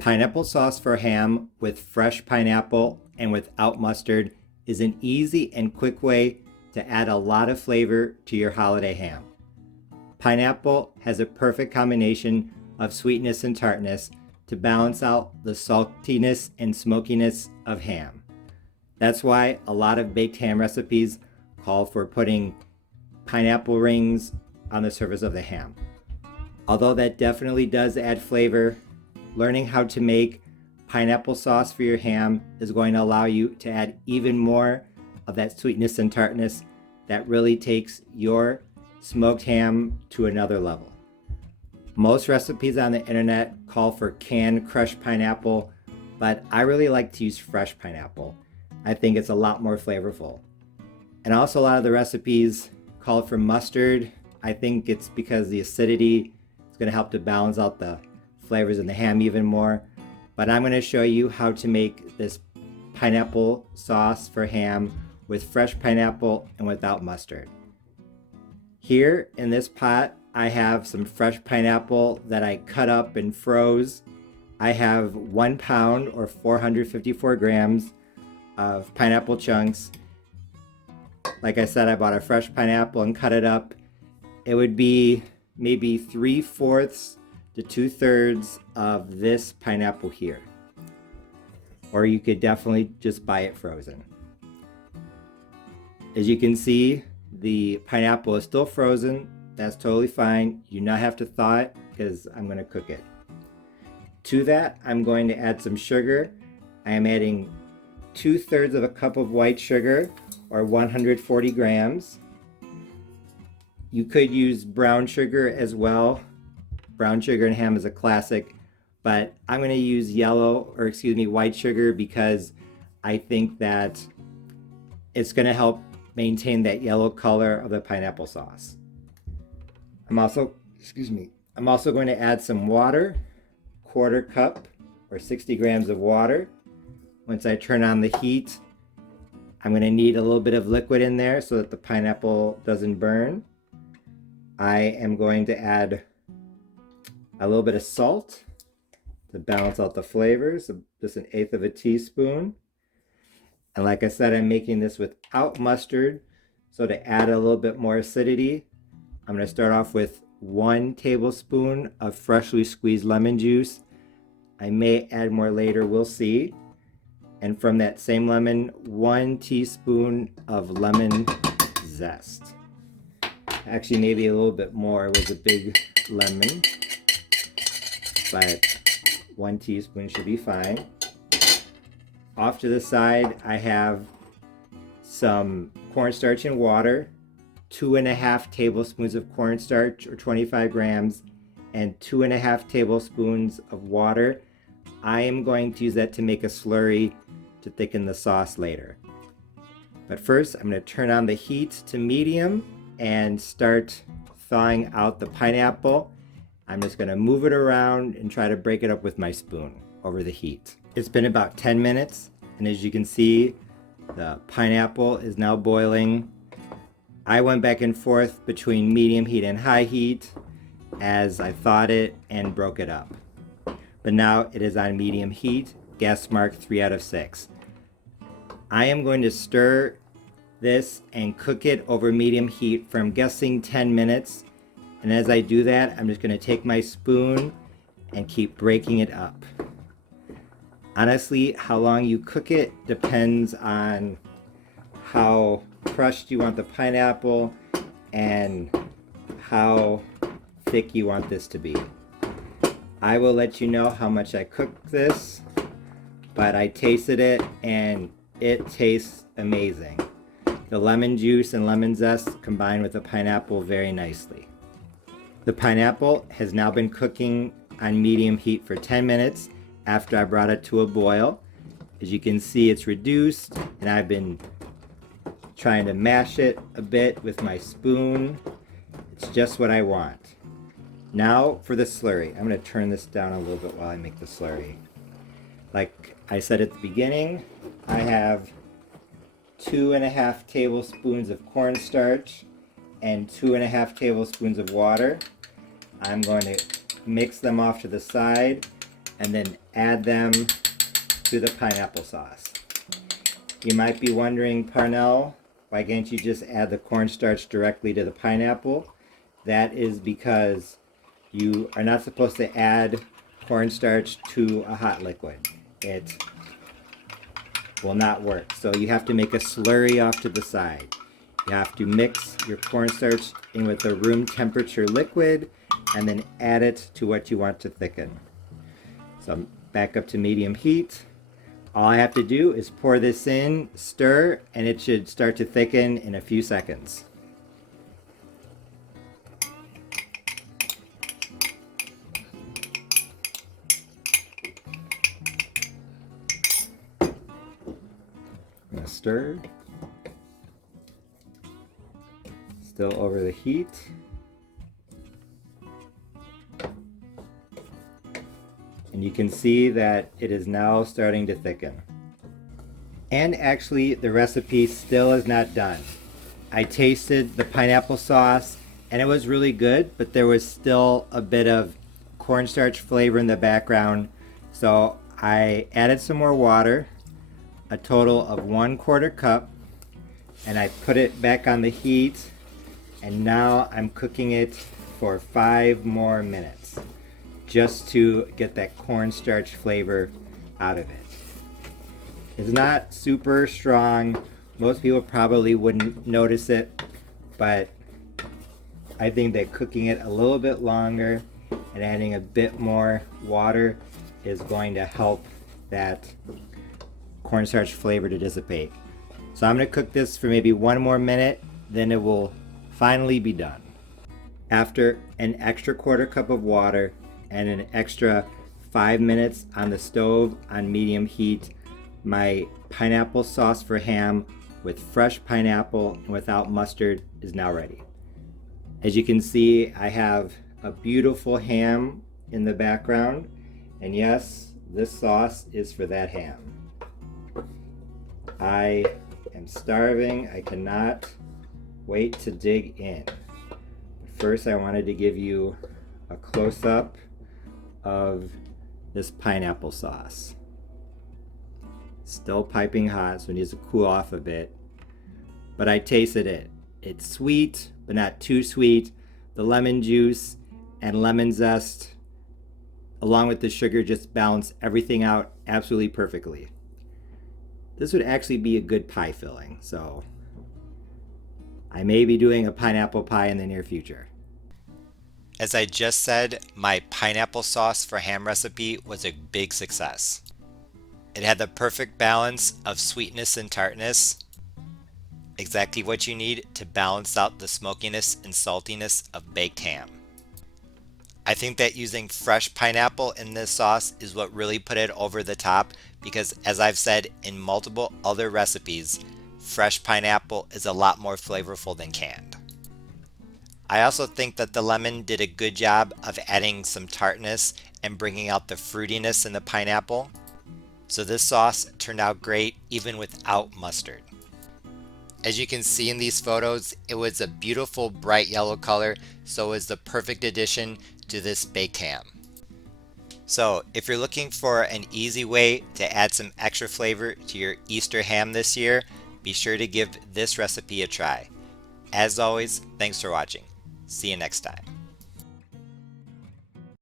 Pineapple sauce for ham with fresh pineapple and without mustard is an easy and quick way to add a lot of flavor to your holiday ham. Pineapple has a perfect combination of sweetness and tartness to balance out the saltiness and smokiness of ham. That's why a lot of baked ham recipes call for putting pineapple rings on the surface of the ham. Although that definitely does add flavor, learning how to make pineapple sauce for your ham is going to allow you to add even more of that sweetness and tartness that really takes your smoked ham to another level. Most recipes on the internet call for canned crushed pineapple, but I really like to use fresh pineapple. I think it's a lot more flavorful. And also a lot of the recipes call for mustard. I think it's because the acidity is going to help to balance out the flavors in the ham even more. But I'm going to show you how to make this pineapple sauce for ham with fresh pineapple and without mustard. Here in this pot, I have some fresh pineapple that I cut up and froze. I have 1 pound or 454 grams of pineapple chunks. Like I said, I bought a fresh pineapple and cut it up. It would be maybe 3/4 to 2/3 of this pineapple here. Or you could definitely just buy it frozen. As you can see, the pineapple is still frozen. That's totally fine. You do not have to thaw it because I'm going to cook it. To that, I'm going to add some sugar. I am adding 2/3 of a cup of white sugar, or 140 grams. You could use brown sugar as well. Brown sugar and ham is a classic, but I'm going to use white sugar because I think that it's going to help maintain that yellow color of the pineapple sauce. I'm also going to add some water, 1/4 cup or 60 grams of water. Once I turn on the heat, I'm going to need a little bit of liquid in there so that the pineapple doesn't burn. I am going to add a little bit of salt to balance out the flavors, just 1/8 teaspoon. And like I said, I'm making this without mustard, so to add a little bit more acidity, I'm going to start off with 1 tablespoon of freshly squeezed lemon juice. I may add more later, we'll see. And from that same lemon, 1 teaspoon of lemon zest. Actually, maybe a little bit more with a big lemon, but 1 teaspoon should be fine. Off to the side, I have some cornstarch and water, 2.5 tablespoons of cornstarch or 25 grams, and 2.5 tablespoons of water. I am going to use that to make a slurry to thicken the sauce later. But first, I'm going to turn on the heat to medium and start thawing out the pineapple. I'm just going to move it around and try to break it up with my spoon over the heat. It's been about 10 minutes, and as you can see, the pineapple is now boiling. I went back and forth between medium heat and high heat as I thawed it and broke it up. But now it is on medium heat, gas mark 3 out of 6. I am going to stir this and cook it over medium heat for, I'm guessing, 10 minutes. And as I do that, I'm just going to take my spoon and keep breaking it up. Honestly, how long you cook it depends on how crushed you want the pineapple and how thick you want this to be. I will let you know how much I cooked this, but I tasted it and it tastes amazing. The lemon juice and lemon zest combine with the pineapple very nicely. The pineapple has now been cooking on medium heat for 10 minutes after I brought it to a boil. As you can see, it's reduced, and I've been trying to mash it a bit with my spoon. It's just what I want. Now for the slurry. I'm going to turn this down a little bit while I make the slurry. Like I said at the beginning, I have 2.5 tablespoons of cornstarch and 2.5 tablespoons of water. I'm going to mix them off to the side and then add them to the pineapple sauce. You might be wondering, Parnell, why can't you just add the cornstarch directly to the pineapple? That is because you are not supposed to add cornstarch to a hot liquid. It will not work. So you have to make a slurry off to the side. You have to mix your cornstarch in with a room temperature liquid and then add it to what you want to thicken. So I'm back up to medium heat. All I have to do is pour this in, stir, and it should start to thicken in a few seconds. I'm going to stir. Still over the heat. And you can see that it is now starting to thicken. And actually, the recipe still is not done. I tasted the pineapple sauce and it was really good, but there was still a bit of cornstarch flavor in the background. So I added some more water, a total of 1/4 cup, and I put it back on the heat, and now I'm cooking it for 5 more minutes just to get that cornstarch flavor out of it. It's not super strong. Most people probably wouldn't notice it, but I think that cooking it a little bit longer and adding a bit more water is going to help that cornstarch flavor to dissipate. So I'm going to cook this for maybe 1 more minute, then it will finally be done. After an extra 1/4 cup of water and an extra 5 minutes on the stove on medium heat, my pineapple sauce for ham with fresh pineapple and without mustard is now ready. As you can see, I have a beautiful ham in the background, and yes, this sauce is for that ham. I am starving. I cannot wait to dig in. First, I wanted to give you a close-up of this pineapple sauce. Still piping hot, so it needs to cool off a bit. But I tasted it. It's sweet, but not too sweet. The lemon juice and lemon zest, along with the sugar, just balance everything out absolutely perfectly. This would actually be a good pie filling, so I may be doing a pineapple pie in the near future. As I just said, my pineapple sauce for ham recipe was a big success. It had the perfect balance of sweetness and tartness, exactly what you need to balance out the smokiness and saltiness of baked ham. I think that using fresh pineapple in this sauce is what really put it over the top, because as I've said in multiple other recipes, fresh pineapple is a lot more flavorful than canned. I also think that the lemon did a good job of adding some tartness and bringing out the fruitiness in the pineapple. So this sauce turned out great even without mustard. As you can see in these photos, it was a beautiful bright yellow color, so it was the perfect addition to this baked ham. So if you're looking for an easy way to add some extra flavor to your Easter ham this year, be sure to give this recipe a try. As always, thanks for watching. See you next time.